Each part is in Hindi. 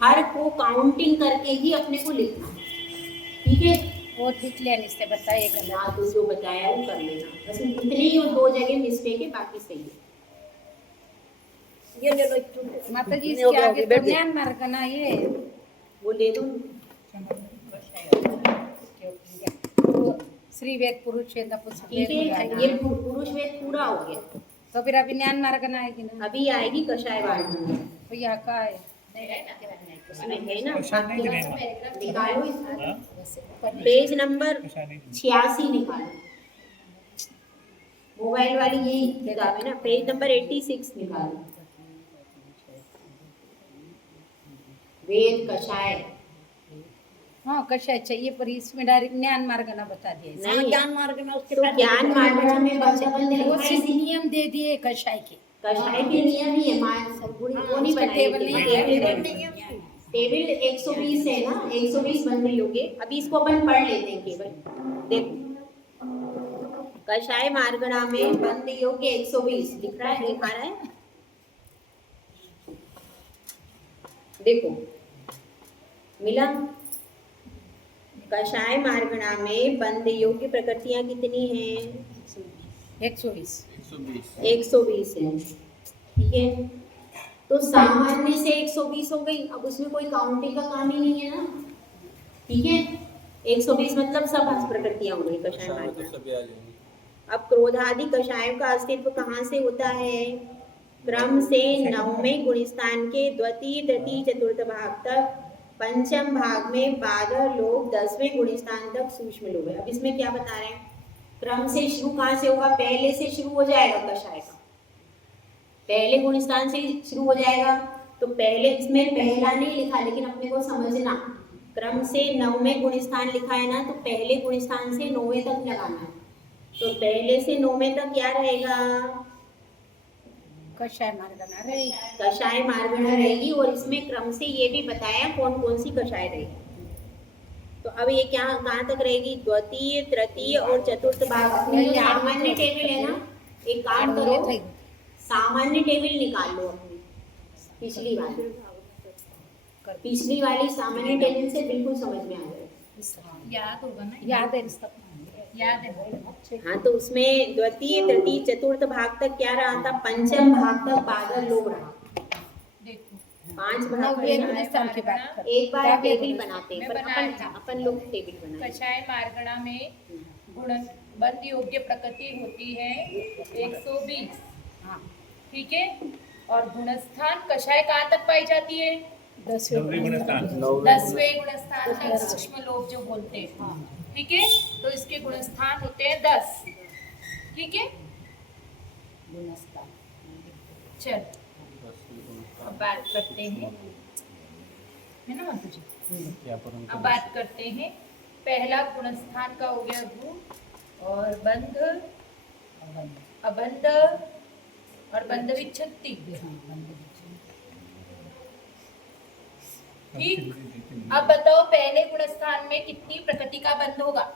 हर को काउंटिंग करके ही अपने को लिखना, ठीक है। वो ठीक लेने से बताइए गलत। हाँ तो जो बताया वो कर लेना, बस इतनी ही 2 जगह मिस्टेक है, बाकी सही है। ये ले लो माता जी इसके आगे तो ज्ञान मार्ग ना ये वो ले दो। श्री वेद पुरुष ठीक है, ये पुरुष वेद पूरा हो गया, तो फिर अभी ज्ञान मार्ग ना आएगी ना, अभी आएगी कषाय वार्ग। तो यहाँ का है उसमें है ना, निकालो इसको, पेज नंबर 86 निकालो, मोबाइल वाली यही किताब है ना, पेज नंबर 86 निकालो, वेद कषाय। हाँ कषाय चाहिए, पर इसमें डायरेक्ट ज्ञान मार्ग ना बता दिए। नहीं, ज्ञान मार्ग में उसके तो ज्ञान मार्ग में वो नियम दे दिए कषाय के, कषाय के नियम ही है, वो नहीं बनाए टेबल 120 है ना, 120 बन रही होगी। अभी इसको अपन पढ़ लेते हैं केवल, देखो कषाय मार्गणा में बंद योग्य 120 लिख रहा है, लिखा रहा है, देखो मिला। कषाय मार्गणा में बंद योग्य प्रकृतियां कितनी हैं? 120 है, ठीक है। तो सामान्य से 120 हो गई, अब उसमें कोई काउंटिंग का काम ही नहीं है ना, ठीक है। 120 मतलब सब प्रकृतियां हो गई कषाय मार्गणा। अब क्रोधादि कषायों का अस्तित्व कहाँ से होता है? क्रम से 9वें गुणस्थान के द्वितीय तृतीय चतुर्थ भाग तक, पंचम भाग में 12 लोग, 10वें गुणस्थान तक सूक्ष्म लोग है। अब इसमें क्या बता रहे हैं? क्रम से शुरू कहाँ से होगा? पहले से शुरू हो जाएगा कषाय का, पहले गुणस्थान से शुरू हो जाएगा। तो पहले इसमें पहला नहीं लिखा, लेकिन अपने को समझना, क्रम से 9वें गुणस्थान लिखा है ना, तो पहले गुणस्थान से 9वें तक लगाना है। तो पहले से 9वें तक क्या रहेगा? कषाय मार्गणा रहेगी, कषाय मार्गणा रहेगी। और इसमें क्रम से ये भी बताया कौन कौन सी कषाय रहेगी। तो अब ये क्या कहाँ तक रहेगी? द्वितीय तृतीय और चतुर्थ भाग। अपनी जो सामान्य टेबल है ना, एक काम करो, सामान्य टेबल निकाल लो अपनी, पिछली वाली सामान्य टेबल से बिल्कुल समझ में आ जाएगा, याद होगा ना, याद है हाँ। तो उसमें द्वितीय तृतीय चतुर्थ भाग तक क्या रहा था? पंचम भाग तक 12 लोग रहा। 5 भाग एक बार टेबल बनाते हैं, पर अपन लोग टेबल बनाते। कषाय मार्गणा में गुण बंद योग्य प्रकृति होती है 120, ठीक है। और गुणस्थान कषाय कहाँ तक पाई जाती है? 10वें गुणस्थान 10वें गुणस्थान तक सूक्ष्म लोग जो बोलते हैं, ठीक है। तो इसके गुणस्थान होते हैं 10, ठीक है। चल अब बात करते हैं, है ना माता जी? अब बात करते हैं, पहला गुणस्थान का हो गया भू, और बंध, अबंध और बंध विच्छत्ति, ठीक। अब बताओ पहले गुणस्थान में कितनी प्रकृति का बंध होगा?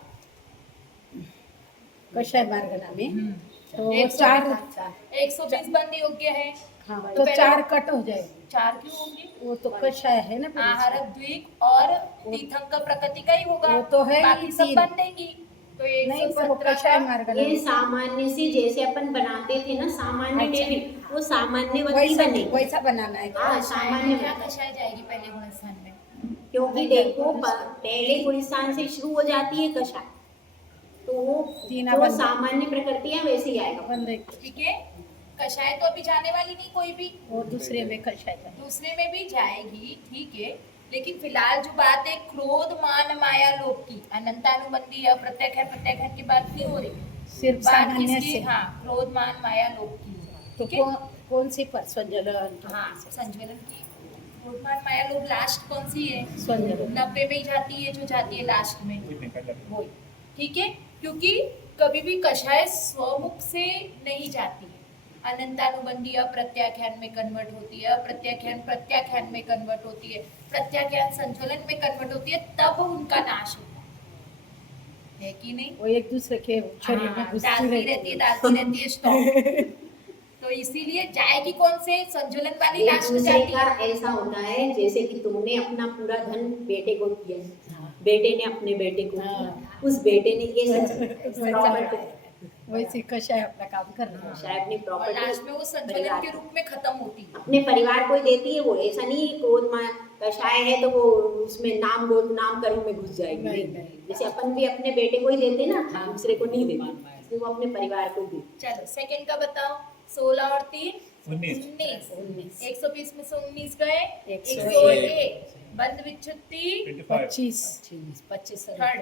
कषाय मार्गणा में तो 120 बंध योग्य है। हाँ, तो 4 कट हो जाए। 4 क्यों होंगे? वो तो कषाय है ना, आहारक द्विक और तीर्थंक प्रकृति का ही होगा, वो तो है, बाकी सब बन देंगी। तो नहीं, पर वो कषाय मार्गणा ये सामान्य से जैसे अपन बनाते थे ना सामान्य टेबल, वो सामान्य वैसा बनाना है। हाँ, सामान्य क्या कषाय जाएगी पहले गुणस्थान में? क्योंकि देखो पहले गुणस्थान से शुरू हो जाती है कषाय, तो वो सामान्य प्रकृतियां वैसे ही आएगा, ठीक है। कषाय तो अभी जाने वाली नहीं कोई भी, वो दूसरे में कषाय दूसरे में भी जाएगी, ठीक है। लेकिन फिलहाल जो बात है क्रोध मान माया लोक की, अनंतानुबंधी प्रत्याख्यान की बात नहीं हो रही, सिर्फ सामान्य से। हाँ, क्रोध मान माया लोक की, तो कौन सी पर संज्वलन? हाँ, संज्वलन की। क्रोध मान माया लोक लास्ट कौन सी है? संज्वलन 90 में ही जाती है, जो जाती है लास्ट में वो, ठीक है। क्योंकि कभी भी कषाय स्वमुख से नहीं जाती है, अनंतानुबंधी अप्रत्याख्यान में कन्वर्ट होती है, अप्रत्याख्यान प्रत्याख्यान में कन्वर्ट होती है, प्रत्याख्यान संज्वलन में कन्वर्ट होती है, तब उनका नाश होता है कि नहीं? वो एक दूसरे के शरीर में डालती रहती है स्टॉक। तो इसीलिए जाएगी कौन से संजुलन वाली एक लास्ट दूसरे जाती का है। ऐसा होता है जैसे कि तुमने अपना पूरा धन बेटे को दिया, बेटे ने अपने बेटे को दिया, उस बेटे ने ये प्रॉपर्टी वैसे कशा है अपना काम कर रहा है। शायद अपनी और प्रॉपर्टी लास्ट में वो संजुलन के रूप में खत्म होती है। अपने परिवार को ही देती है। वो ऐसा नहीं है क्रोध में कषाय है तो वो उसमें नाम कर्म में घुस जाएगी। नहीं, नहीं, नहीं। जैसे अपन भी अपने बेटे को ही देते ना, हाँ, दूसरे को नहीं मान देते, पाए। इसलिए वो अपने परिवार को ही देते। चलो सेकंड का बताओ। 16 और 3 19 19 120 में से 19 गए 101 101 बंद विच्छुत्ति 25 25 थर्ड।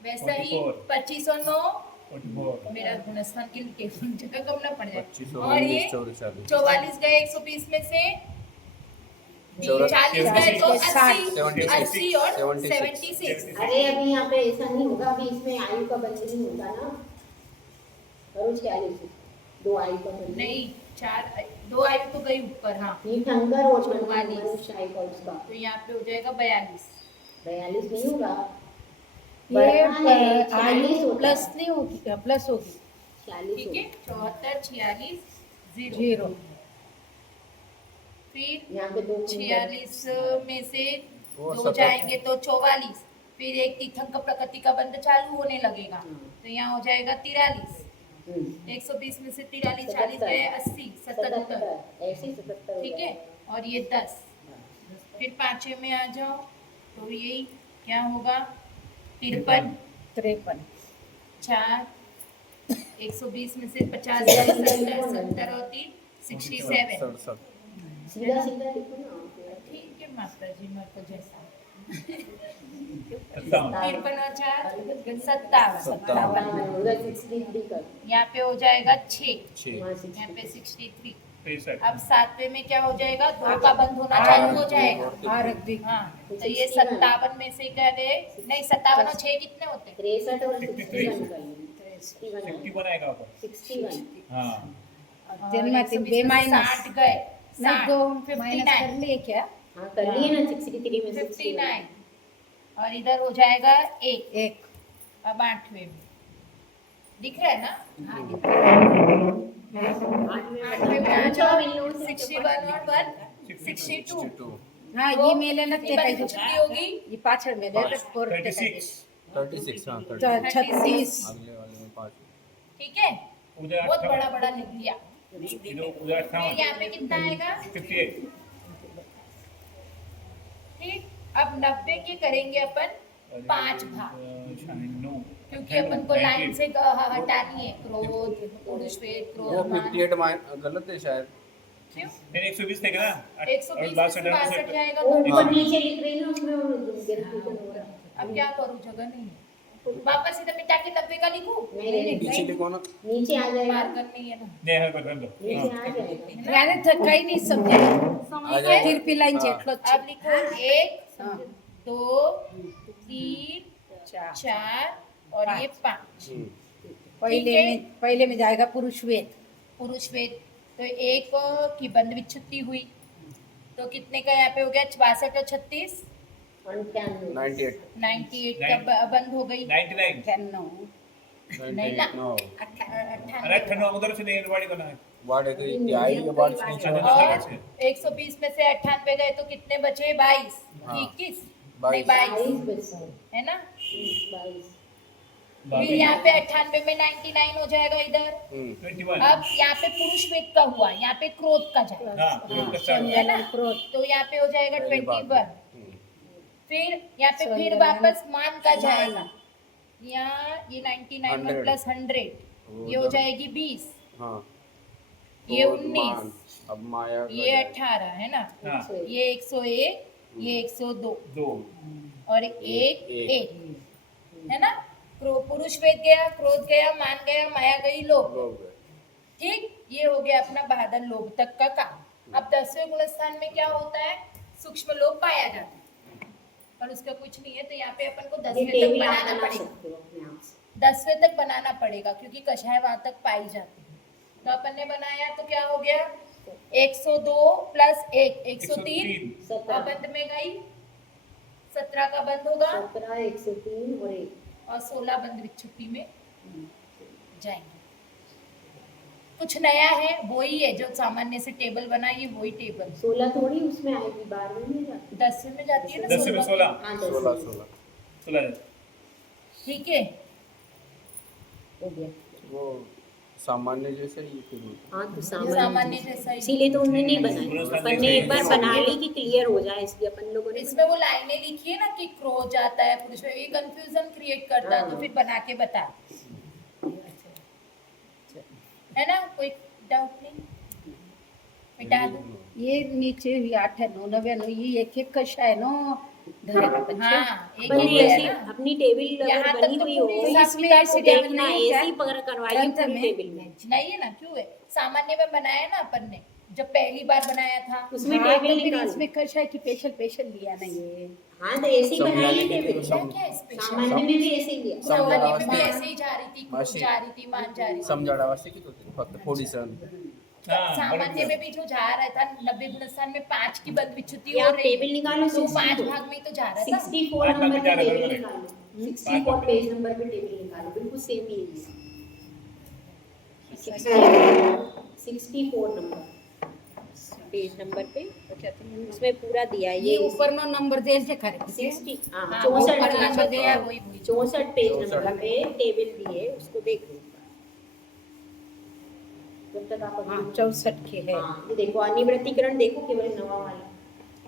वैसा ही 44 25 और 9 44 मेरा गुणस्थान की टेबल जगह कम ना पड़ जाए। 25 और ये 44 गए 120 में से 40 गए तो 80 और 76। अरे अभी यहाँ पे ऐसा नहीं होगा, अभी इसमें आयु का बंधन नहीं होता ना। करोज क्या आयु से 2 आयु का बंधन नहीं 4 2 आयु तो गई ऊपर। हाँ तीर्थंकर और 44 मनुष्य आयु का उसका तो यहाँ पे हो जाएगा 42। 42 नहीं होगा, ये बढ़ता है, 46 आयु होता प्लस है। नहीं होगी, प्लस होगी 46 ठीक है 74 46 0 जीरो। फिर यहाँ पे 2 46 में से वो 2 77 जाएंगे तो 44। फिर एक तीर्थंक प्रकृति का बंध चालू होने लगेगा तो यहाँ हो जाएगा 43। 120 में से 43 40 गए 80 77। ऐसे 77 ठीक है और ये 10। फिर पांचवे में आ जाओ तो यही क्या होगा 53 53 4 120 में से 50 गए 70 और 3 67। सीधा सीधा लिखो ना। ठीक है माता जी मेरे को जैसा। 57 53 और 4 57। उधर 63 कर, यहाँ पे हो जाएगा 6 वहाँ यहाँ पे 63। 63। 63 अब सातवें में क्या हो जाएगा 2 का बंद होना चालू हो जाएगा। आरक भी हाँ तो ये 57 में से क्या गए नहीं 57 और 6 कितने होते हैं 63 और 63 61 कर लो। 61 आएगा ऊपर 61 हाँ जन्म और बे 120 में माइनस 60 गए नहीं 60 दो माइनस कर 59 लिए क्या हाँ कर लिए ना 63 में 59 और इधर हो जाएगा 1। एक अब 8वें में दिख रहा है ना आठवें में आ जाओ 61 और 1 62। हाँ ये मेले लगते बंद कहीं छुट्टी होगी ये पाछड़ में ले तो 36 36 हाँ 36 36 अगले वाले में 5 ठीक है उधर बहुत 58 बड़ा बड़ा लिख दिया। इधर उधर फिर 58 यहाँ पे कितना आएगा 58 ठीक। अब 90 के करेंगे अपन 5 भाग नो क्योंकि अपन को लाइन से हटानी है क्रोध पुरुष वेद वो क्रोध मान 58 गलत है शायद क्यों मैंने 120 देखा ना 120 में से 62 जाएगा वो तो ऊपर नीचे लिख रही ना उसमें वो अब क्या करूँ जगह नहीं है वापस इधर मिटा के 90 का लिखूं नहीं, पीछे लिखो ना नीचे आ जाएगा, मार्कर नहीं है ना नहीं है बदल दो नीचे आ जाएगा। राणे थकाई नहीं समझे आ जाएगा। तिरपी लाइन जेटलो अब लिखो 1 हाँ 2 3 4 और ये 5 पहले में जाएगा पुरुष वेद पुरुष वेद तो 1 की बंद विच्छुत्ति हुई तो कितने का यहाँ पे हो गया 62 और 36 98 98 का बंद हो गई 99 नहीं ना 99 अरे ठंडा उधर से नहीं वाड़ी बना है वार्ड है तो ये आई के बाद से नीचे हाँ। और 120 में से 98 गए तो कितने बचे 22 हाँ। 21 22 नहीं 22 है ना फिर यहाँ पे 98 में 99 हो जाएगा इधर 21 अब यहाँ पे पुरुष वेद का हुआ यहाँ पे क्रोध का जाएगा हाँ क्रोध का स्टार्ट है ना क्रोध तो यहाँ पे हो जाएगा पहली बात। 21 फिर यहाँ पे फिर वापस मान का जाएगा यहाँ ये 99 100 प्लस 100 ये हो जाएगी 20 हाँ ये क्रोध, 19 मान, अब माया का ये जाएगा। 18 है ना हाँ ये 101 ये 102 2 और एक है ना पुरुष वेद गया क्रोध गया मान गया माया गई लोभ लोग है। ठीक ये हो गया अपना बहादुर लोभ तक का काम। अब 10वें गुणस्थान में क्या होता है सूक्ष्म लोभ पाया जाता है पर उसका कुछ नहीं है तो यहाँ पे अपन को 10वें तक बनाना पड़ेगा 10वें तक बनाना पड़ेगा क्योंकि कषाय वहां तक पाई जाती है तो अपन ने बनाया तो क्या हो गया 102 प्लस 1 103 बंद में गई 17 का बंद होगा 17 103 और 1 और 16 बंद विच्छुट्टी में जाएंगे कुछ नया है वही है, जो सामान्य से टेबल बना ये वही टेबल 16 थोड़ी उसमें आएगी, 12 में जाती 10 में जाती है ना 10 में 16 हाँ 10 16 में। 16 16 ठीक है। हो गया। वो सामान्य जैसा ही फिर हाँ तो ये सामान्य सामान्य जैसा ही इसीलिए तो उन्होंने नहीं बनाई, अपन ने एक बार बना ली कि क्लियर हो जाए, इसलिए अपन लोगों ने इसमें वो लाइनें लिखी है ना कि क्रोच आता है पुरुष में, ये कंफ्यूजन क्रिएट करता है, तो फिर बना के बता है ना। कोई डाउट नहीं, मिटा दो। ये नीचे भी 8 है 9 99 ये एक एक कशा है नो धरेगा बच्चे। हाँ एक अपन ही ने है ऐसी ना। अपनी टेबल यहाँ अगर तक बनी तो हुई हो पूरी तो हिसाब इसमें से आपको ICD देखना नहीं है ऐसी क्या? करवाइए ग्रंथ पूरी में? टेबल में। नहीं है ना, क्यों है, सामान्य में बनाया ना अपन ने जब पहली बार बनाया था। उसमें हाँ, टेबल तो फिर निकालो। इसमें कशा की पेशल लिया ना ये। हाँ तो ऐसी सब बनाइए मिला के टेबल। क्या क्या स्पेशल, सामान्य में भी ऐसे ही लिया। सामान्य में भी समझा ऐसे ही जा रही थी, क्रोच माशी. जा रही थी, मान जा रही थी। समजाडा वाजते किती होते फक्त 47 हाँ सामान्य में भी जो जा रहा था 90 गुणस्थान में 5 की बंद विच्युति ये हो आप रही टेबल निकालो, तो 64 5 भाग में ही तो जा रहा था। 64 नंबर पे पाँच टेबल नंबर निकालो, 64 पेज नंबर पे टेबल निकालो, बिल्कुल सेम ही है। 64 नंबर पेज नंबर पे उसमें पूरा दिया है ये ऊपर नो नंबर दे के करे 60 हाँ हाँ, वो 64 ऊपर नंबर दिया है, पेज वही वही। 64 पेज 64 नंबर पे टेबल दिए, उसको देख लो। जब तक आप हाँ 64 के है। हाँ ये देखो अनिवृत्तिकरण देखो, केवल नवा वाला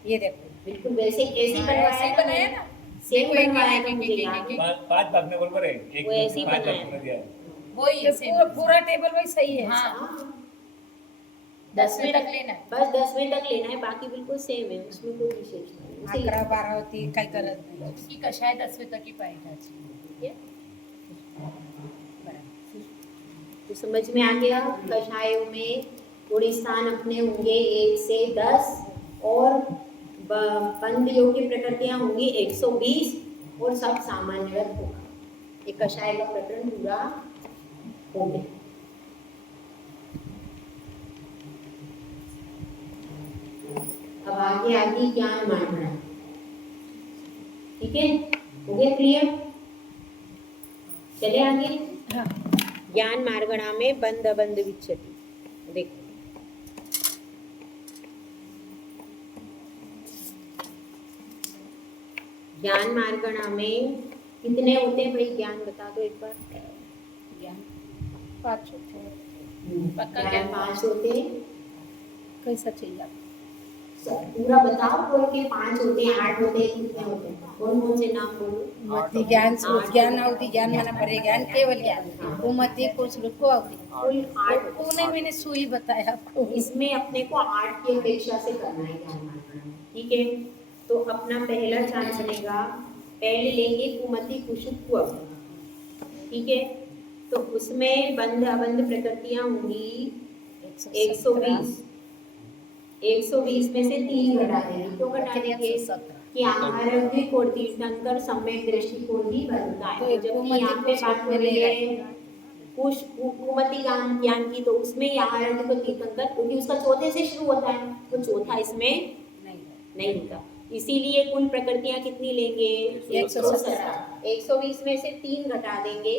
ये देखो बिल्कुल वैसे ऐसे ही हाँ, ऐसे ही बनवाया बनाया ना। सेम देखो, एक- बनवाया एक- था एक- मुझे एक- याद है। एक- 5 भाग में बरोबर है, एक वो ऐसे ही 5 भाग बनाया। में दिया है। वही तो सेम। पूरा टेबल वही सही है। हाँ हाँ 10वें तक लेना है। बस 10वें तक लेना है, बाकी बिल्कुल सेम है, उसमें कोई विशेष नहीं है। 11 12 होती काही गरज नाही। उसकी कषाय 10वें तक ही पाई जाती है। ठीक है? तो समझ में आ गया, कषायों में थोड़ी स्थान अपने होंगे 1 से 10 और बंद योग्य प्रकृतियां होंगी 120 और सब सामान्यवत होगा। ये कषाय का प्रकरण पूरा हो गया। अब आगे आगे ज्ञान मानना, ठीक है, हो गया क्लियर? चले आगे। हाँ ज्ञान मार्गणा में बंद अबंध विच्छति, देखो ज्ञान मार्गणा में कितने होते हैं भाई, ज्ञान बता दो एक बार। ज्ञान 5 होते हैं। पक्का ज्ञान क्या? 5 होते हैं, कैसा चाहिए आपको? पूरा बताओ, बोल के 5 होते हैं, 8 होते हैं, कितने होते हैं, कौन कौन से नाम बोलो। मती ज्ञान स्रोत ज्ञान अवधि ज्ञान माना परे ज्ञान केवल ज्ञान वो मती को स्रोत को अवधि कुल 8 तूने मैंने सुई बताया आपको। इसमें अपने को 8 की अपेक्षा से करना है ज्ञान मार्गणा में, ठीक है। तो अपना पहला चांस बनेगा, पहले लेंगे कुमति कुशुक कुअव, ठीक है। तो उसमें बंध अबंध प्रकृतियां होंगी 120 में से 3 घटा देंगे। क्यों घटा देंगे? कि आहारविक और तीर्थंकर सम्यक दृष्टिकोण भी बनता है। तो जबकि यहाँ पे बात हो रही है कुमति ज्ञान की, तो उसमें आहारविक और तीर्थंकर, क्योंकि उसका चौथे से शुरू होता है, तो चौथा इसमें नहीं होता। इसीलिए कुल प्रकृतियां कितनी लेंगे? 117। 120 में से 3 घटा देंगे,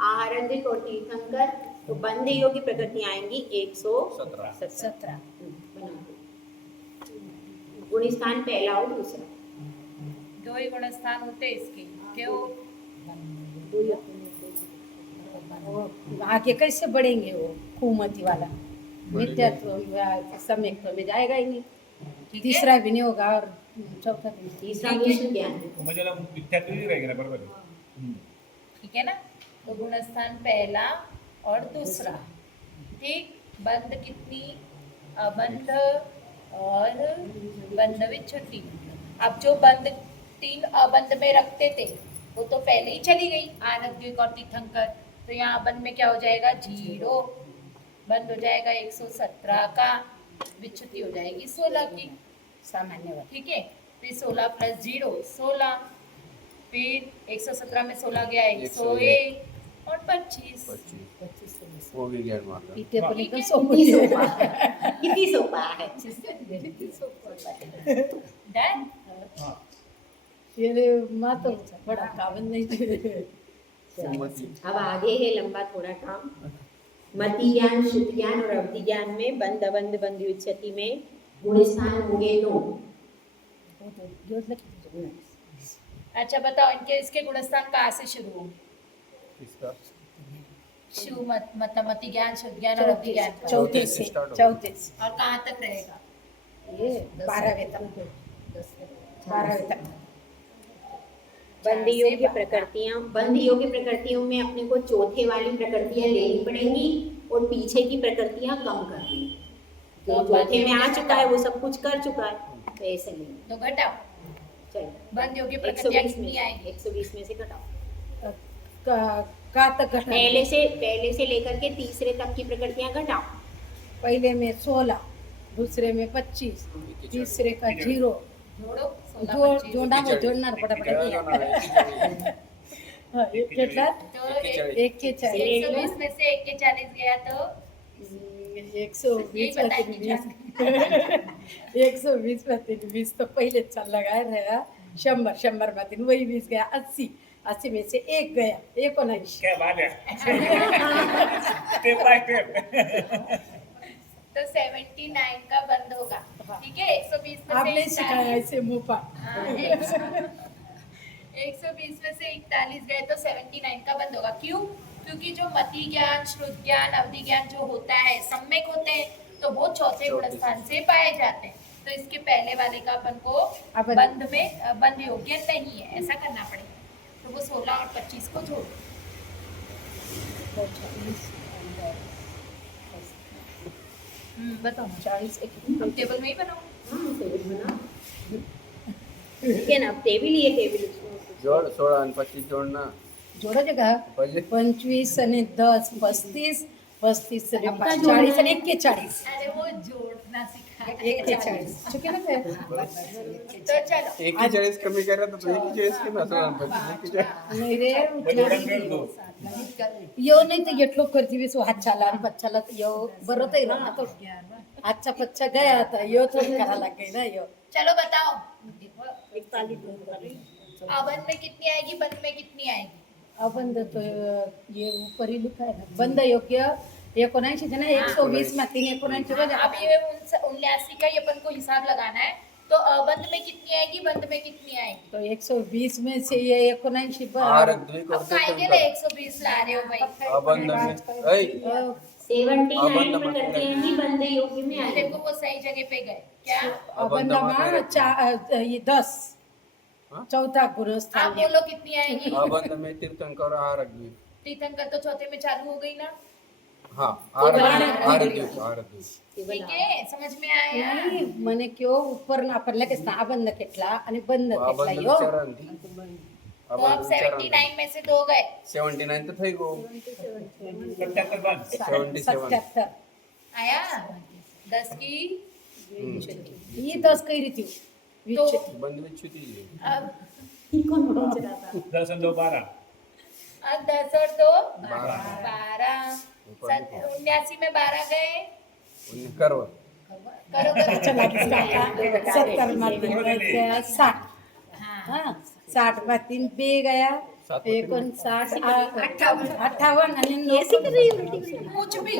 आहारविक और तीर्थंकर, तो बंध योग्य प्रकृतियां आएंगी 117। बना दो। गुण स्थान पहला और दूसरा, 2 ही गुण स्थान होते हैं इसके, क्यों? आगे कैसे बढ़ेंगे वो कुमति वाला? मिथ्यात्व सम्यक्त्व में जाएगा ही नहीं। ठीक है? तीसरा भी नहीं होगा और चौथा भी नहीं। तीसरा विष्णु ज्ञान है। तो मुझे लगा मिथ्यात्व ही रहेगा ना, बरोबर है। ठीक है ना। तो गुण स्थान पहला और दूसरा, ठीक। बंध कितनी? अबंध और बंध विच्छति। अब जो बंध 3 अबंध में रखते थे वो तो पहले ही चली गई, आनंदिक और तीर्थंकर। तो यहाँ अबंध में क्या हो जाएगा? 0। बंद हो जाएगा 117 का, विच्छति हो जाएगी 16 की, सामान्य ठीक है। फिर 16 + 0 16, फिर 117 में 16 गया 101 और 25। 25 वो भी ज्ञान मार्ग इतने पर ठीक है। सोपी कितनी सोपा है। डन। हाँ ये माँ तो बड़ा कावन नहीं। कुमति अब आगे है लंबा थोड़ा काम, मति ज्ञान, शुद्ध ज्ञान और अवधि ज्ञान में बंध अबंध बंध व्युत्पत्ति में गुण स्थान होंगे तो वो तो योजना की थी। अच्छा बताओ, इनके इसके गुणस्थान कहाँ से शुरू हो? किसका? शिव मतलब मति ज्ञान, शुद्ध ज्ञान और अवधि ज्ञान का। चौथे से start होगा। चौथे से और कहाँ तक रहेगा? ये 12वें तक 12वें तक बंध योग्य प्रकृतियों में अपने को चौथे वाली प्रकृतियां लेनी पड़ेंगी और पीछे की प्रकृतियां कम करनी। जो चौथे में आ चुका है वो सब कुछ कर चुका है, तो ऐसे नहीं। तो घटाओ, चलिए बंध योग्य प्रकृतियां 120 कितनी में आएंगी? 120 में से घटाओ। का तक घटा पहले से लेकर के तीसरे तक की प्रकृतियां घटाओ। पहले में 16, दूसरे में 25, तीसरे का 0 जोड़ो 16, जोड़ 25। जोड़ा वो जोड़ना पड़ा કેટલા तो 41 120 में से 41 गया तो 120 માંથી 20 तो पहले चल लगाए रहेगा 100 માંથી वही 20 गया 80 में से 1 गया 19 क्या बात है स्टेप बाय स्टेप तो 79 का बंद होगा। ठीक है, 120 में आपने से सिखाया ऐसे मुंह पर 120 में से 41 गए तो 79 का बंद होगा। क्यों? क्योंकि जो मति ज्ञान, शुद्ध ज्ञान, अवधि ज्ञान जो होता है सम्यक होते हैं, तो वो चौथे गुणस्थान से पाए जाते हैं। तो इसके पहले वाले का अपन को अपन- बंद में बंद योग्य नहीं है, ऐसा करना पड़ेगा। तो वो 16 और 25 को जोड़ दो। बताओ, 40 अब टेबल में ही बनाओ। हाँ, टेबल बनाओ। ठीक है ना, अब टेबल ही है, टेबल जोड़ 16 અને 25 जोड़ना जोड़ा जगह પછી 25 અને 10 35 35 અને आपका 40 जोड़ना અને 41 अरे वो जोड़ना सिखा 41 चुके ना फिर तो चलो 41 कमी કર્યા તો 41 કેમ ના 16 અને 25 नहीं रे जोड़न जोड़ दो यो नहीं तो येटलो करती भी सो हाथ चाला आणि बच्चाला यो बरं होतं ना तो आजचा पच्चा गया था यो थोड़ी करा लग गई ना यो चलो बताओ, अबंध में कितनी आएगी, बंद में कितनी आएगी? अबंध तो ये ऊपर ही लिखा है ना बंद योग्य 79 थे ना 120 में 379 हो अब ये 79 का ये अपन को हिसाब लगाना है। तो अबंध में कितनी आएगी, बंद में कितनी आएगी? तो 120 में से ये 79 આર દ્વિક अब काहे के लिए 120 ला रहे हो भाई? અબંધ में ऐ 79 प्रकृतियां ही बंध योग्य में आएगी। देखो वो सही जगह पे गए क्या? अबंध में ये 10 हाँ? चौथा आप गुणस्थान बोलो कितनी आएगी? અબંધ में तीर्थंकर આર દ્વીપ तीर्थंकर तो चौथे में चालू हो गई ना। हाँ आर द्वीप ठीक है, समझ में आया? नाही મને કયો ઉપર ના પર લખે અબંધ કેટલા અને બંધ કેટલા અબંધ યો ઉચ્ચારણ तो अब 79 में से 2 गए। 79 तो થઈ ગયું 77 बंद 77 77 आया 10 की। ये 10 कई रीति तो બંધ વિચ્છુતી अब 10 और 2 12 अब 10 और 2 12 79 में 12 गए। કરવા करो करो चला 70 માં 60 हाँ 60 માં 3 બે ગયા 59 58 અને 9 कुछ भी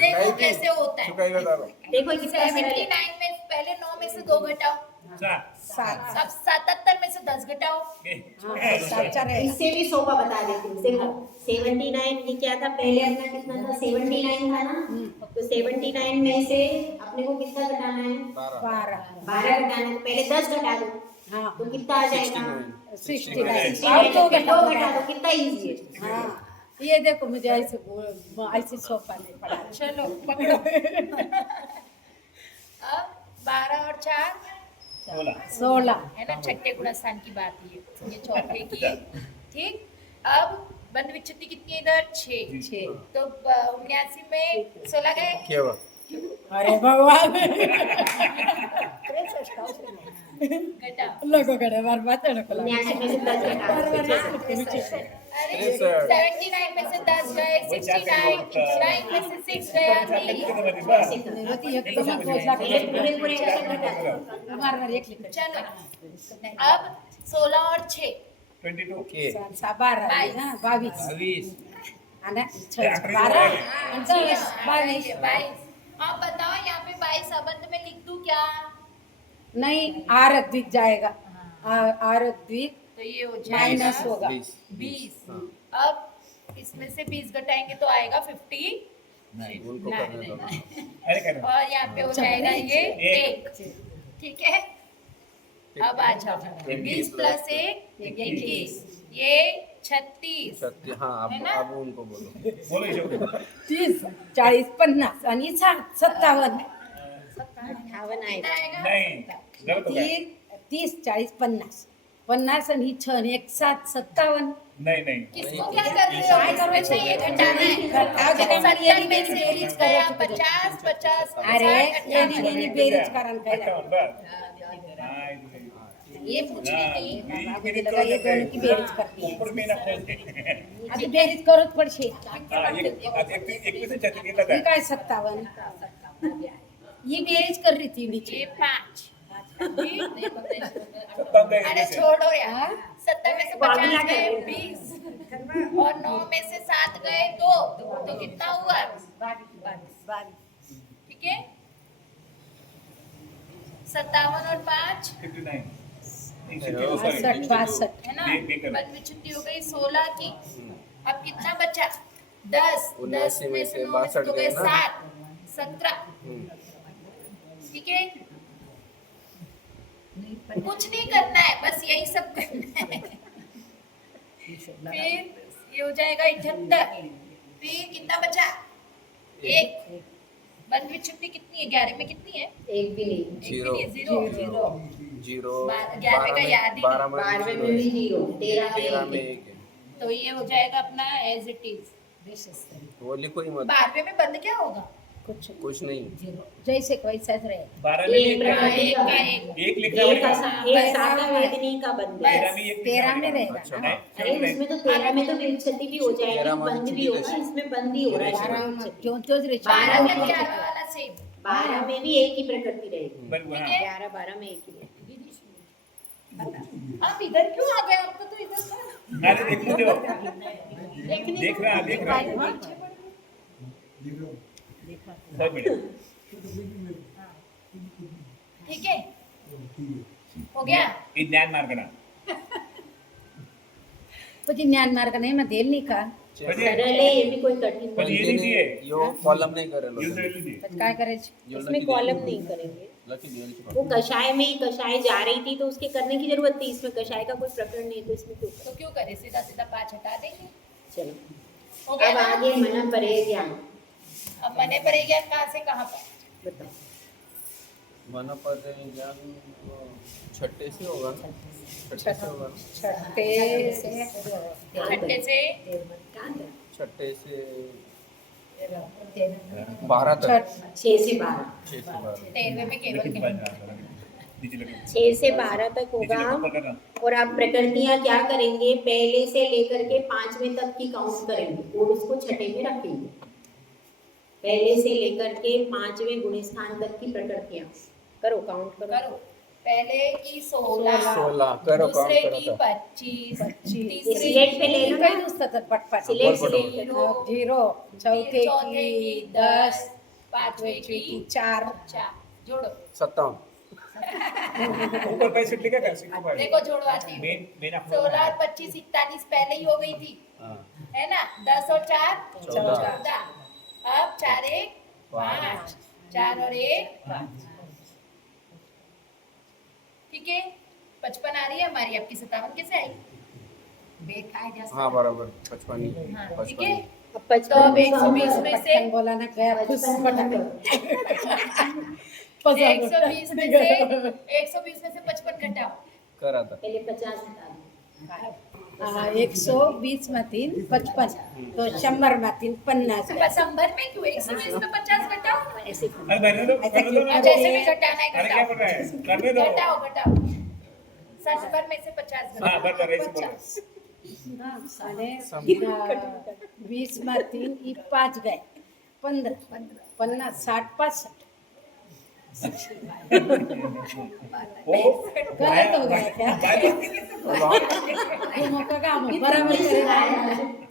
देखो कैसे होता है। ચુકાઈ વધારો देखो ये कितना सरल 79 है। में पहले 9 में से 2 घटाओ, 7 अब 77 में से 10 घटाओ। સાચા રહે इससे भी सोपा बता देती हूँ। देखो 79 ये क्या था, पहले अपना कितना था, 79 था ना। तो 79 में से अपने को कितना घटाना है, 12 12 घटाना है। तो पहले 10 घटा दो हाँ तो कितना आ जाएगा, 69 अब अब तो दो घटा दो, कितना इजी है। हाँ ये देखो मुझे ऐसे सोफा नहीं पड़ा चलो पकड़ो। अब 12 और 4 16 है ना, छठे गुणस्थान की बात ये चौथे की है। ठीक, अब बंध विच्छेदी कितनी है इधर 6। तो 79 में 16 गए। કેવા अरे भगवान घटाओ। लोगों करे बार बात है ना 79 में से 10 घटा दो। अरे 63 79 में से 10 गए, 69 में से 6 गया नहीं। होती है तो मैं खोज ला के पूरे पूरे करके घटा दो। बार बार एक लिख चलो अब 16 और 6 22 કે 12 है ना 22 22 आणि 12 आणि 10 22 22 आप बताओ यहाँ पे 22 अबंध में लिख दूं क्या? नहीं आर द्वित जाएगा आर द्वित तो ये हो माइनस जाएगा होगा 20। अब इसमें से 20 घटाएंगे तो आएगा 50 नहीं उनको करने दो अरे करो और यहाँ पे हो जाएगा ये एक। 1। ठीक है, अब आ जाओ 20 प्लस 1 21, ये 36। सत्य हाँ है ना? अब उनको बोलो बोलो ईशो 30 40 50 आणि 57 58 आहे कितना आएगा? नहीं गलत हो गया 30 40 50 50 आणि 6 आणि 1 7 57 नहीं नहीं किसको क्या कर रहे हो? इसमें से ये घटाना है। घटाओ, घटाओ, 70 में से बेरीज 30 गया, करो, 50 50 अरे 60 येणी बेरीज कारण काय अट्ठावन बस हाँ, ये पूछ रही थी हाँ, मुझे लगा ये दोनों की बेरीज करती है ऊपर में ना खोल के आधी बेरीज करूच पडशे हाँ, एक से 36 कितना ही था काय 57 ही बेरीज कर रही थी नीचे ये 5। 57 अरे छोड़ो यार, हाँ? 70 में से 50 गए 20 और 9 में से 7 गए 2, तो कितना हुआ? 22 ठीक है, 57 और 5 59 62 62 है ना, बेकर। बनवी छुट्टी हो गई 16 की। अब कितना बचा? 10 79 में से 9 में से तो गए 62 ना? 7 17। ठीक है, कुछ नहीं करना है, बस यही सब करना है। फिर ये हो जाएगा 78। फिर कितना बचा? 1। बनवी छुट्टी कितनी है? 11 में कितनी है? एक भी नहीं, जीरो। जीरो। जीरो 11 का याद ही नहीं। 12 में 12 जीरो में भी है, जीरो, 13 13 में में एक। एक है तो ये हो जाएगा अपना एज इट इज। वो लिखो ही मत 12वें में बंद क्या होगा? कुछ नहीं जैसे वैसा रहे 12 में एक एक प्रकार एक का का एक एक। लिखना एक पड़ेगा एक सादा वेदनी का बंद है। 13 में एक 13 में रहेगा अच्छा ना अरे उसमें तो 13 में तो विंशति भी हो जाएगी, 13 में बंद भी विंशति होगा, इसमें बंद ही हो रहा है 12 में विंशति। क्यों तो रे 12 में 11 वाला सेम। 12 में भी एक ही प्रकृति रहेगी, बन हाँ 11 12 में एक ही रहेगी। आप इधर क्यों आ गए? आपको तो इधर का अरे देख लो देख रहा बहुत बढ़िया ठीक है, हो गया। ये ज्ञान मार्गना પછી જ્ઞાન માર્ગ નહીં માં દેલ નહીં का सरल है, ये भी कोई कठिन पर नहीं ये नहीं दिए यो कॉलम नहीं करेलो यूज ले लीजिए પછી काय करे यो इसमें कॉलम नहीं करेंगे। लकी दियल छी वो कषाय में ही कषाय जा रही थी तो उसके करने की जरूरत थी, इसमें कषाय का कोई प्रकरण नहीं तो इसमें क्यों तो क्यों करे? सीधा सीधा 5 हटा देंगे। चलो हो गया अब ना? आगे मन परे ज्ञान अब मने पर गया कहाँ से कहाँ पर? बताओ। मन पर ज्ञान छठे से होगा ना? छठे से होगा ना? छठे से छठे से कहाँ गया? छठे से 12 तक छठ 6 से 12, 6 से 12 13वें में केवल लेकिन केवल नीचे लगे 6 से 12 तक नीचे होगा। ऊपर करना और आप प्रकृतियां क्या करेंगे, पहले से लेकर के 5वें तक की काउंट करेंगे और उसको छठे में रखेंगे। पहले से लेकर के 5वें गुणस्थान तक की प्रकृतियां करो, काउंट करो। करो। पहले की 16, 16 करो दूसरे काउंट की करो 25, ये तीसरे सिलेक्ट पे की ले लो काही ना, नुसतं तर पटपट सिलेक्ट बोल, बोल, सिलेक्ट बोल। जीरो चौथे चौथे की की 10 10, पांचवें की 4 4 जोड़ो। 57 ऊपर पैसे लिखा कर सिक्को पर देखो जोड़वाती हूँ। मेन मेन आपको 16 और 25 41 पहले ही हो गई थी, हां है ना? 10 और 4 14। 14। अब 4 1 5, 4 और 1 5। ठीक है, 55 आ रही है हमारी। आपकी 57 कैसे आई? बैठा है जैसा। हां बराबर 55 हाँ, ठीक है। 55 अब तो 55 अब 120 में से पटकन बोला ना गया खुश 120 में से 120 में से 55 घटाओ। करा था पहले 50 हटा दो। 120 માંથી 55 તો 100 માંથી 50 संभर में क्यों 120 में 50 घटाओ? ऐसे अरे करने दो अच्छा ऐसे भी घटाना है, अरे क्या घटाओ कर रहा है करने दो घटाओ घटाओ। 60 भर में से 50 हाँ घटाओ। बराबर ऐसे बोलो અને 20 માંથી ઈ 5 ગયા 15 50 60 65 वो गलत हो गया क्या दोनों का काम है, बराबर करेगा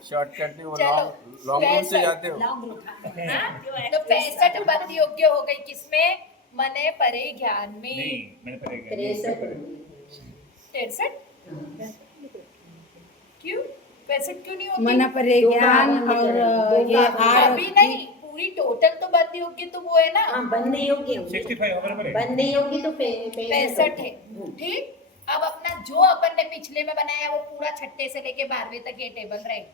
शॉर्टकट नहीं, वो चलो, लॉन्ग रूट से 65 जाते हो। हाँ? तो 65 बंद योग्य हो गई किसमें? मने परे ज्ञान में। नहीं मैंने पहले किया 63 क्यों 65 क्यों नहीं होती? मन पर ज्ञान और ये आर अभी नहीं, पूरी टोटल तो बंद योग्य तो वो है ना, हाँ बंद योग्य 65 बराबर है। बंद योग्य तो 65 है। ठीक, अब अपना जो अपन ने पिछले में बनाया वो पूरा छठे से लेके 12वें तक ये टेबल रहेगा।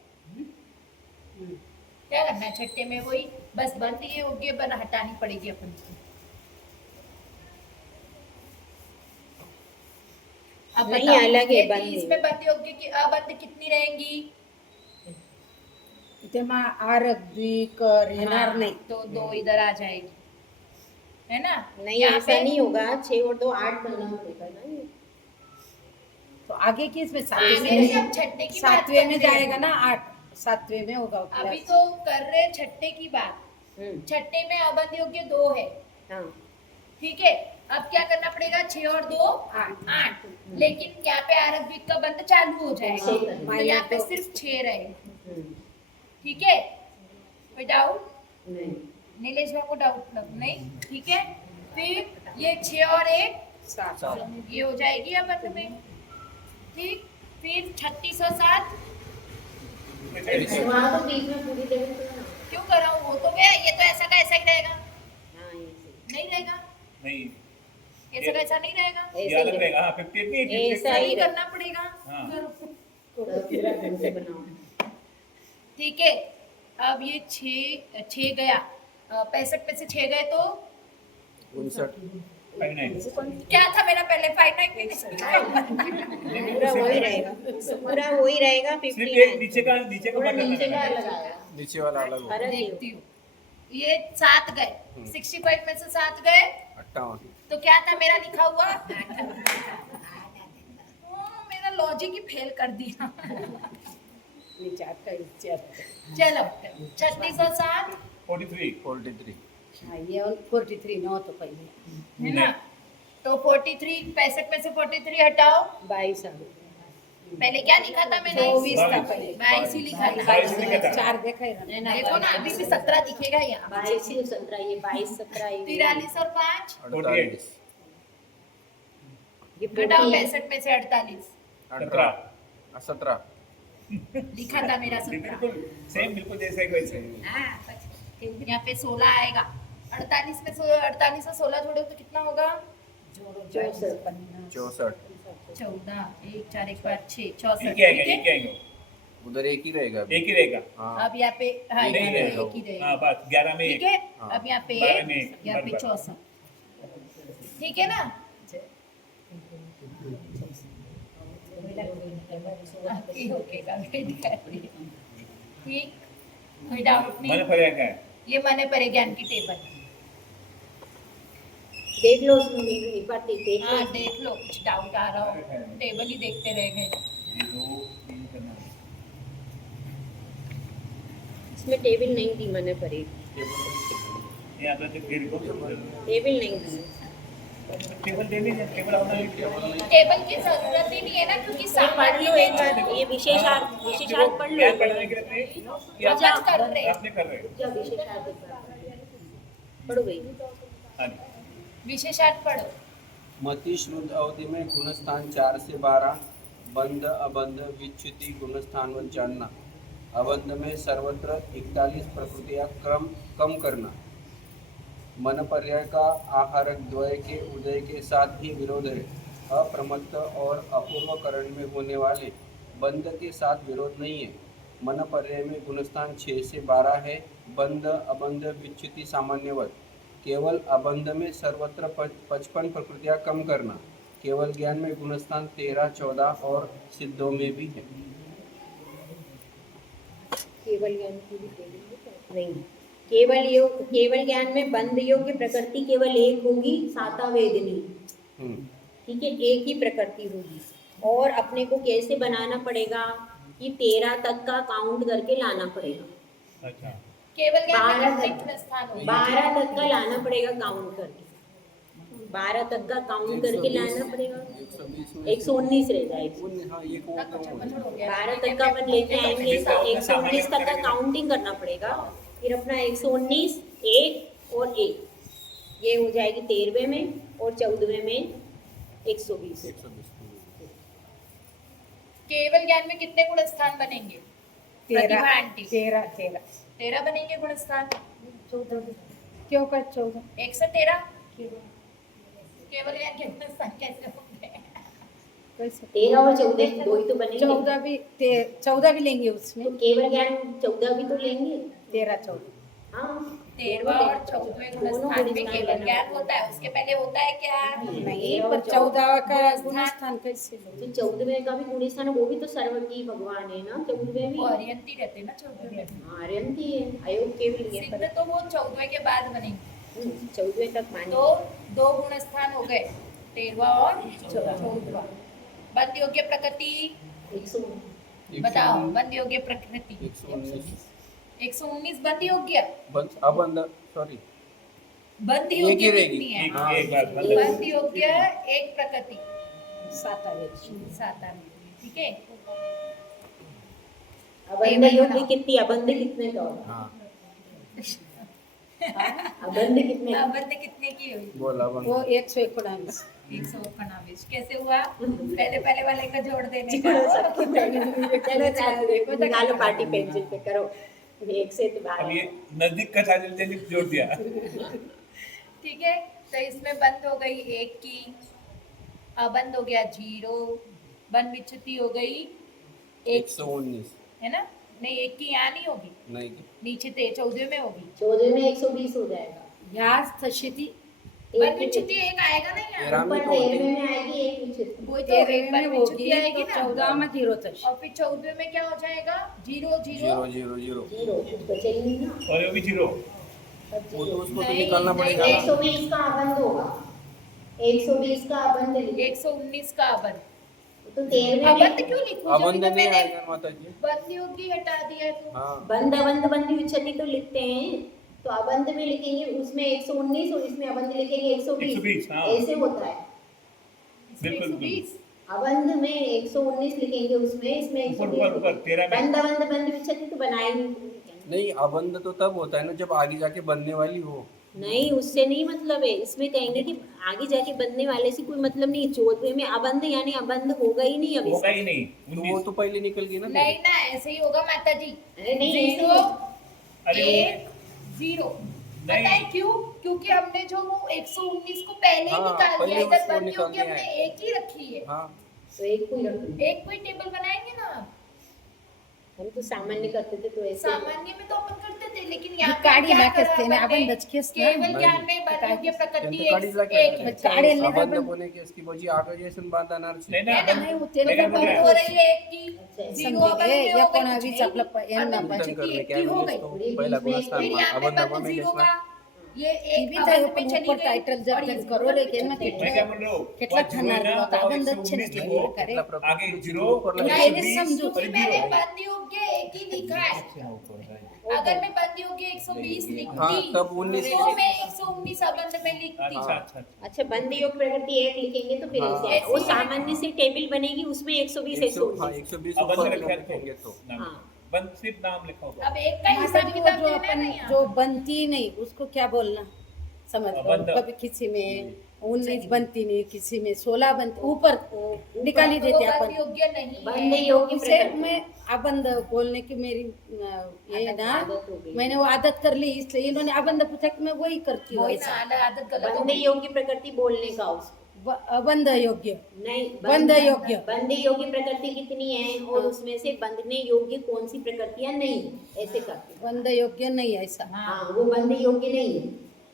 क्या करना है छठे में? वही बस बंद ये योग्य बना हटानी पड़ेगी अपन को। अब नहीं, बताओ, अलग है ये बंद 30 में बंद योग्य की अबंद कितनी रहेंगी? तेव्हा आर द्विक येणार हाँ, नाही तो 2 इधर आ जाएगी, है ना? नहीं यहाँ ऐसा पे नहीं होगा, 6 और 2 8 करना पड़ेगा ना ये। तो आगे की इसमें आगे सातवें नहीं, अब छठे की बात सातवें में करते हैं। जाएगा ना 8 सातवें में होगा अभी तो कर रहे छठे की बात। हम्म, छठे में अबंध योग्य 2 है, हाँ ठीक है। अब क्या करना पड़ेगा? 6 और 2 8, लेकिन यहाँ पे आरब द्वीप का बंद चालू हो जाएगा, छह तो यहाँ पे सिर्फ 6 रहेगा, हम्म, ठीक है। कोई डाउट? नहीं नीलेश भाई को डाउट नहीं, ठीक है। फिर ये 6 और 1 ये हो जाएगी अबंध में, ठीक। फिर 36 और 7 वहाँ तो बीच में पूरी जगह तो ना। क्यों कराऊं? हो तो गया, ये तो ऐसा का ऐसा ही रहेगा, हाँ ये सही। नहीं रहेगा, नहीं ऐसा का ऐसा नहीं रहेगा, ये ऐसा अलग ही रहेगा। हाँ 58 नहीं ऐसा सही ही करना पड़ेगा। हाँ। करो। पूरा ढंग से बनाओ। ठीक है। अब ये 6 गया, 65 में से 6 गए तो 59 क्या था मेरा पहले 59 में पूरा वही रहेगा, पूरा वही रहेगा सिर्फ 59। एक नीचे का थोड़ा बटन नीचे का लगाना है। अलग आया, नीचे वाला अलग हो फर्क है। देखती हूँ। ये 7 गए, 65 में से 7 गए 58 तो क्या था मेरा लिखा हुआ? मेरा लॉजिक ही फेल कर दिया। विचार का विचार चलो 36 और 7 43 43 हाँ ये और 43 नौ तो पहले है ना, तो 43 65 में से 43 हटाओ, 22 आ गए। पहले क्या लिखा था मैंने? 24 था पहले 22 ही लिखा था। 22 लिखा था। 4 देखा है ना देखो ना अभी भी 17 दिखेगा यहाँ। 22 ही 17, ये 22 17 ये 43 और 5 48 ये घटाओ 48 65 में से 48 17 लिखा था मेरा 17। बिल्कुल सेम, बिल्कुल जैसा ही वैसे ही। हाँ, यहाँ पे 16 आएगा। 48 में से 48 और 16 जोड़ो तो कितना होगा? 64 64 14 1 4 1 5 6 एक 64, ही आएगा, ठीक एक ही है। आएगा। उधर एक ही रहेगा अभी। एक ही रहेगा। हाँ अब यहाँ पे हाँ एक ही यहाँ पे रहेगा एक ही रहेगा, हाँ बस 11 में ठीक एक। है। हाँ। अब यहाँ पे 12 में एक, यहाँ पे बराबर। 64, ठीक है ना। ठीक, कोई डाउट मैंने नहीं। पढ़ा है। ये माने परिज्ञान की टेबल। देख लो उसमें एक बार देख लो। हाँ देख लो, कुछ डाउट आ रहा हो टेबल ही देखते रह गए। ये 2 3 करना है। इसमें टेबल नहीं दी मैंने परी, ये आता है फिर को टेबल नहीं दी। टेबल दे दीजिए, टेबल होना नहीं। टेबल की जरूरत ही नहीं है ना, क्योंकि ये पढ़ लो एक बार, ये विशेषार्थ पढ़ क्या लो। पढ़ने के लिए कि जज कर रहे हैं। आपने कर रहे हो। क्या विशेषार्थ एक बार पढ़ो भाई। हाँ जी। विशेषार्थ पढ़ो। मति श्रुत अवधि में गुणस्थान 4 से 12, बंध अबंध विच्युति गुणस्थान जानना, अबंध में सर्वत्र 41 प्रकृतियां कम करना, मन पर्याय का आहारक द्वय के उदय के साथ ही विरोध है। अप्रमत्त और अपूर्वकरण में होने वाले बंध के साथ विरोध नहीं है। मन पर्याय में गुणस्थान 6 से 12 है, बंध अबंध विच्युति सामान्यवत। केवल अबंध में सर्वत्र 55 प्रकृतियां कम करना। केवल ज्ञान में गुणस्थान 13, 14 और सिद्धों में भी है। केवल ज्ञान की भी टेबल नहीं, केवल ज्ञान में बंध योग्य प्रकृति केवल एक होगी, साता वेदनी। ठीक है, एक ही प्रकृति होगी। और अपने को कैसे बनाना पड़ेगा कि 13 तक का काउंट करके लाना पड़ेगा। अच्छा केवल ज्ञान में 12 कितने गुणस्थान होंगे? 12 तक का लाना पड़ेगा काउंट करके। 12 तक का काउंट करके लाना पड़ेगा। 120 119 रह जाएगा। हाँ, ये को हो गया 12 तक का अपन लेके आएंगे तो 119 तक का काउंटिंग करना पड़ेगा। फिर अपना 119 1 और 1 ये हो जाएगी 13वें में और 14वें में 120। 120 केवल ज्ञान में कितने गुण स्थान बनेंगे? प्रतिभा आंटी 13 बनेंगे गुण स्थान। 14 क्यों कर 14 1 से 13 केवल ज्ञान के गुण स्थान कैसे होंगे? कैसे 13 और 14 दो ही तो बनेंगे। 14 भी लेंगे उसमें, तो केवल ज्ञान 14 भी तो लेंगे। 13 14 हाँ 13वां और 14वें गुण स्थान में केवल ज्ञान होता है, उसके पहले होता है क्या? नहीं, पर 14 का गुण स्थान कैसे तो लेंगे? 14वें का भी गुण स्थान है, वो भी तो सर्वज्ञ भगवान है ना 14वें वो में। अर्यंती रहते हैं ना 14वें में। हाँ अरिहंती है, अयोग के भी लिए सिद्ध तो वो 14वें के बाद बनेंगे। 14वें तक माने। तो 2 गुण स्थान हो गए, 13वां और 14वां। बंद योग्य प्रकृति 100 बताओ, बंद योग्य प्रकृति 119 119 बंद योग्य। अबंध सॉरी बंद एक ही योग्य रहेगी। कितनी है? एक एक बार बंद योग्य एक प्रकृति 7 आवे। 7 आने, ठीक है। अबंध योग कितनी, अबंध कितने का होगा? हाँ अबंध कितने का? अबंध कितने की हुई? बोल अबंध वो 119 119। कैसे हुआ? पहले वाले का जोड़ देने का। चलो सबकी पहले चलो चार्ज देखो, निकालो पार्टी पेंसिल पे करो। एक से तो अब बाहर ये नजदीक का चार्जर जल्दी जोड़ दिया। ठीक है, तो इसमें बंद हो गई 1 की, अबंध हो गया 0, बंद विच्युति हो गई 1 119 है ना? नहीं 1 की यहाँ नहीं होगी, नहीं नीचे 14वें में होगी। 14 में 120 हो जाएगा। ह्यास तशीती बंद विच्युति 1 आएगा ना यहाँ? 13 में ऊपर तो 13 होती में आएगी एक पीछे। वही तो 13 में बंद विच्युति होगी आएगी तो ना? 14 में 0 तशी। और फिर 14वें में क्या हो जाएगा? 0 0 0 0 0 जीरो कुछ बचेगी नहीं ना। और ये भी जीरो। वो तो उसको तो नहीं, निकालना नहीं, पड़ेगा नहीं। ना। 120 का अबंध होगा, 120 का अबंध लिखो। 119 का अबंध। तो 13वें अबंध में क्यों लिखूं? अबंध जब तो नहीं मैंने आएगा माता जी। बंद योगी हटा दिया तो। हाँ बंद अबंध बंद विच्छति तो लिखते हैं, तो अबंध में लिखेंगे उसमें 119 और इसमें अबंध लिखेंगे 120, 120। हाँ। ऐसे होता है। इसमें बिल्कुल, 120। अबंध में 119 लिखेंगे, उसमें इसमें ऊपर 120 ऊपर 13 में। बंद अबंध बंद विच्छति तो बनाएंगे नहीं, अबंध तो तब होता है ना जब आगे जाके बनने वाली हो। नहीं, उससे नहीं मतलब है। इसमें कहेंगे कि आगे जाके बनने वाले से कोई मतलब नहीं। 14वें में अबंध यानी अबंध होगा ही नहीं अभी। होगा ही नहीं। तो वो 19। तो पहले निकल गई ना। नहीं ना, ऐसे ही होगा माता जी। अरे नहीं, ऐसे 0 अरे 1 0। पता है क्यों? क्योंकि हमने जो वो 119 को पहले ही हाँ, निकाल पहले दिया, इधर उसको बंद निकाल योगी दिया हमने है। 1 ही रखी है। हाँ तो एक को ही रखो। एक कोई टेबल बनाएंगे ना, हम तो सामान्य करते थे तो ऐसे। सामान्य में तो अपन करते थे, लेकिन यहाँ पे काढ़ी क्या ला करा करते ना, अपन ने? अपन दचकेस ना। केवल ज्ञान में बंद योग्य प्रकृति त्यांचं काढीच लागते. एक है। काढी ले अबंध आपण. कोणी की इसकी वजह आगे जैसे बांधणार नहीं ना, नहीं, नहीं, वो अबंध- तेरे लेकिन को बोल रहा बंद है, हो रही है 1 की, अच्छा, 0 समझे अबंध ये में हो पण गई, आधीच आपलं यांना अबंध पाहिजे. चिंतन करने विच्युति क्या हो है गई। इसको पहला गुण फिर स्थान यहाँ पे अबंध बंद में 0 घेतला. का ये ती एक बी अबंध तर में पण चली ऊपर गई टायटल जर और जर ये करो रे के ना विच्युति मैं क्या बोल रहा हूँ? કેટલા और जीरो ખાનાર है ना, હતા, तो અબંધ જ છે ને 119 એટલે लिखो, કરે. आगे जीरो ऊपर लगा. नहीं, 120 समझो. और क्योंकि मैंने जीरो। बंद योग्य 1 ही लिखा है। अगर मैं बंद योग्य 120 लिखती हाँ, तब 19 तो मैं 119 अबंध में लिखती। अच्छा अच्छा। अच्छा बंद योग प्रकृति एक लिखेंगे तो फिर हाँ। ऐसे आएगा। वो सामान्य से टेबल बनेगी, उसमें 120 हाँ 119। 120 अबंध ऊपर लिखा है लिखेंगे तो. नाम। हाँ। बंद सिर्फ नाम लिखा होगा। अब एक का माता हिसाब जी वो किताब जो देना है अपन ना यहाँ। जो बनती नहीं उसको क्या बोलना समझ लो. अबंध. कभी किसी में 19 बनती नहीं, किसी में 16 बनती, ऊपर निकाली तो देते बंद अपन. योग्य नहीं बंद है। योग उसे प्रकृति मैं अबंध बोलने की मेरी ये आदत- ना आदत हो गई। मैंने वो आदत कर ली, इसलिए इन्होंने अबंध पूछा कि मैं वही करती हूँ वही ऐसा. ना, आदत गलत हो बंद गई। योग की प्रकृति बोलने का उसको अबंध योग्य. नहीं। बंद योग्य. बंद योग्य प्रकृति कितनी है और उसमें से बंधने योग्य कौन सी प्रकृतियां नहीं, ऐसे करते हैं। बंध योग्य नहीं ऐसा. हाँ, वो बंद योग्य नहीं है।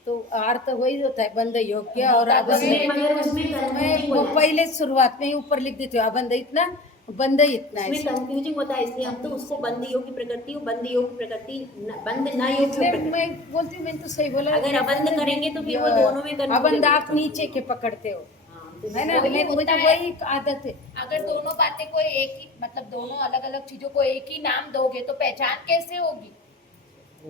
तो अर्थ वही होता है बंध योग्य और तब अबंध. उसमें- मगर उसमें मैं कंफ्यूजिंग वो होता है। पहले शुरुआत में ही ऊपर लिख देती हूँ अबंध इतना, बंध इतना उसमें ऐसा. कंफ्यूजिंग होता है, इसलिए हम तो उसको बंद योग की प्रकृति और बंद योग की प्रकृति बंद न योग की इसलिए प्रकृति। मैं बोलती हूँ, मैंने तो सही बोला. अगर अबंध करेंगे तो फिर वो दोनों में confusion अबंध होता आप नीचे के पकड़ते हो, हाँ, तो है ना. वही मैं होता मुझे है। वही आदत है. अगर दोनों बातें को एक ही मतलब दोनों अलग अलग चीजों को एक ही नाम दोगे तो पहचान कैसे होगी?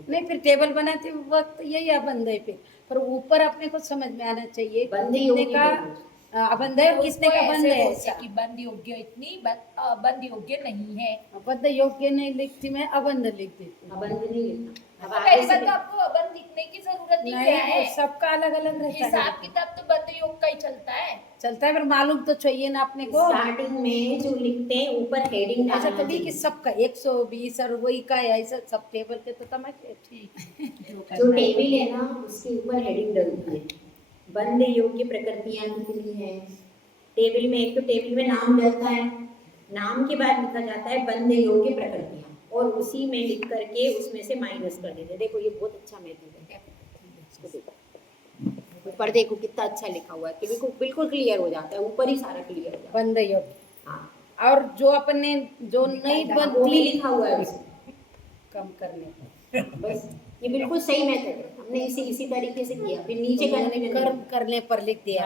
नहीं, फिर टेबल बनाते वक्त यही अबंध है. फिर पर ऊपर अपने को समझ में आना चाहिए बंद कितने योग्य का बोलो। अबंध है और किसने उसको का बंध ऐसे है बोलते ऐसा। कि बंद योग्य इतनी बंद योग्य नहीं है। अबंध योग्य नहीं लिखती, मैं अबंध लिख देती हूँ। अबंध नहीं लिखना। अब तो आगे पहली से बात तो आपको बंद लिखने की जरूरत ही क्या है। नहीं, सबका अलग अलग रहता हिसाब है, किताब तो बंद योग का ही चलता है। चलता है, पर मालूम तो चाहिए ना अपने को। स्टार्टिंग में जो लिखते हैं ऊपर हेडिंग ऐसा डालना कभी कि चाहिए। सबका 120 और वही का है, ऐसा सब टेबल के तो तमाशे। जो टेबल है ना उसके ऊपर हेडिंग डलती है, बंद योग्य प्रकृतियां कितनी है। टेबल में एक तो टेबल में नाम डलता है, नाम के बाद लिखा जाता है बंद योग्य प्रकृतियां, और उसी में लिख करके उसमें से माइनस कर देते हैं। देखो ये बहुत अच्छा मेथड है, इसको देखो ऊपर देखो कितना अच्छा लिखा हुआ है कि बिल्कुल बिल्कुल क्लियर हो जाता है, ऊपर ही सारा क्लियर हो जाता है। बंध योग्य। हाँ और जो अपने जो नहीं वो भी बनती लिखा हुआ है उसमें। कम करने को, बस ये बिल्कुल सही मेथड है, हमने इसी तरीके से किया। फिर नीचे उन्होंने करने कर्म करने पर लिख दिया।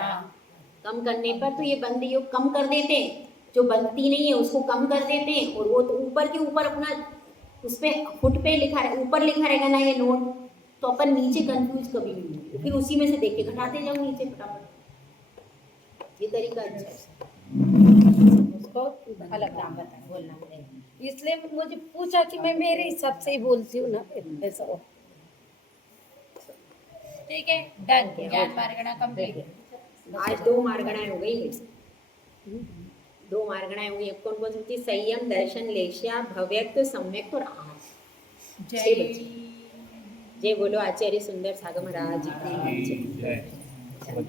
कम करने पर तो ये बंद योग कम कर देते हैं, जो बनती नहीं है उसको कम कर देते हैं, और वो तो ऊपर के ऊपर अपना उस पे फुट पे लिखा है, ऊपर लिखा रहेगा ना ये नोट, तो अपन नीचे कंफ्यूज कभी नहीं होंगे, फिर उसी में से देख के घटाते जाओ नीचे फटाफट। ये तरीका अच्छा है। उसको अलग नाम बता बोलना है, इसलिए मुझे पूछा कि मैं मेरे हिसाब से ही बोलती हूँ ना, फिर ऐसा हो। ठीक है, डन। ज्ञान मार्गणा कंप्लीट। आज 2 मार्गणाएं हो गई, 2 मार्गणाएं हो गई। अब कौन कौन सी होती है? संयम, दर्शन, लेश्या, भव्यक्त, सम्यक्त और आठ। जय जय बोलो आचार्य सुंदर सागर महाराज की जय। जय